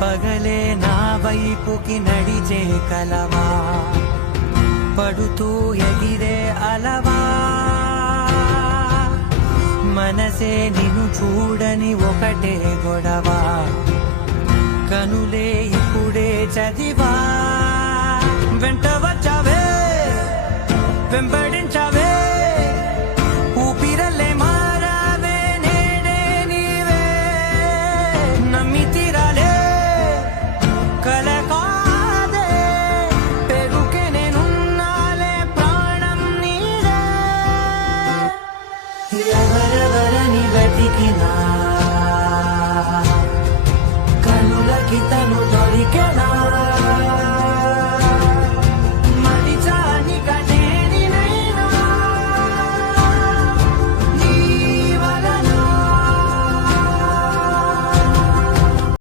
పగలే నా వైపుకి నడిచే కలవా, పడుతూ ఎగిరే అలవా, మనసే నిన్ను చూడని ఒకటే గొడవ, కనులే ఇప్పుడే చదివా, వెంట వచ్చావే వెంబడించావే, ఊపిరల్లే మారావే నేడే నీవే, నమ్మి తీరాలే కల కాదే, పెరుకే నేనున్నాలే ప్రాణం నీదే, ఎవరెవరని వెతికినా కనులకి తను దొరికెనా.